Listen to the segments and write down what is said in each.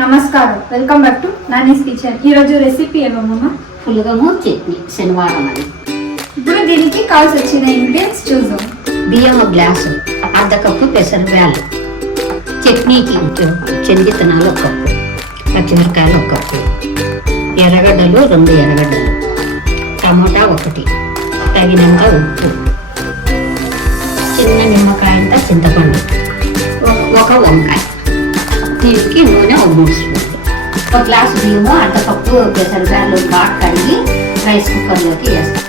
నమస్కారం, welcome back to Nani's kitchen. ఈరోజు recipe ఏమమ్మా? పులగము చట్నీ శనివారం అని. ఇప్పుడు దీనికి కావాల్సి వచ్చిన ఇంగ్రీడియంట్స్ చూద్దాం. బియ్యం ఒక గ్లాసు, అర్ధ కప్పు పెసరబ్యాలు, చట్నీకి శనగిత్తనాలు ఒక కప్పు, పచ్చిమిరకాయలు ఒక కప్పు, ఎర్రగడ్డలు 2 ఎర్రగడ్డలు, టమోటా 1, తగినంత ఉప్పు, చిన్న నిమ్మకాయంత చింతపండు, ఒక వంకాయ, దీనికి నూనె 3 స్పూన్లు, ఒక గ్లాసు బియ్యము, అర్ధ కప్పు పెసరబ్యాలు బాగా కడిగి రైస్ కుక్కర్లోకి వేస్తాం.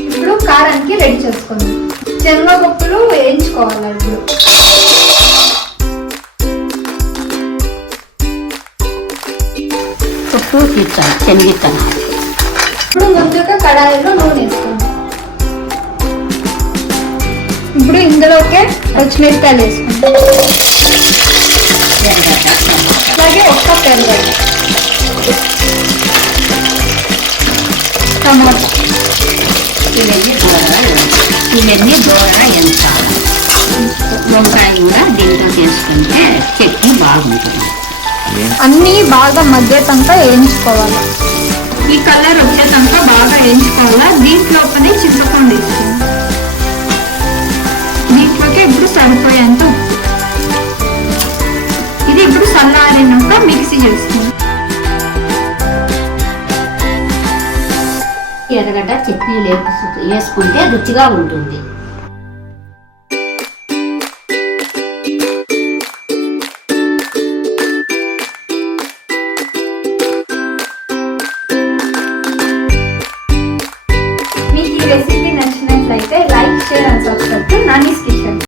ఇప్పుడు కారానికి రెడీ చేసుకుందాం. శనగపప్పులు వేయించుకోవాలి. ఇప్పుడు చుట్టూ తీర్చాలి శనగిత్తనాలు. ఇప్పుడు ముందుగా కడాయిలో నూనె వేసుకుందాం. ఇప్పుడు ఇందులోకే పచ్చిమిరపకాయలు వేసుకుందాం. అలాగే ఒక్క ఎర్రగడ్డ, టమాటా, ఇవన్నీ దూరగా ఎంచాలి. వంకాయ కూడా దీంతో చేసుకుంటే చట్నీ బాగుంటుంది. అన్నీ బాగా మగ్గేటంకా వేయించుకోవాలి. ఈ కలర్ వచ్చేటంకా బాగా వేయించుకోవాలా. దీంట్లోపనే చింతపండు వేసుకుందాం. దీంట్లోకి ఇప్పుడు సరిపోయేంత ఉప్పు. ఇది ఇప్పుడు చల్లారినాక మిక్సీ చేసుకుందాం. ఎర్రగడ్డ చట్నీ వేసుకుంటే రుచిగా ఉంటుంది. మీకు ఈ రెసిపీ నచ్చిన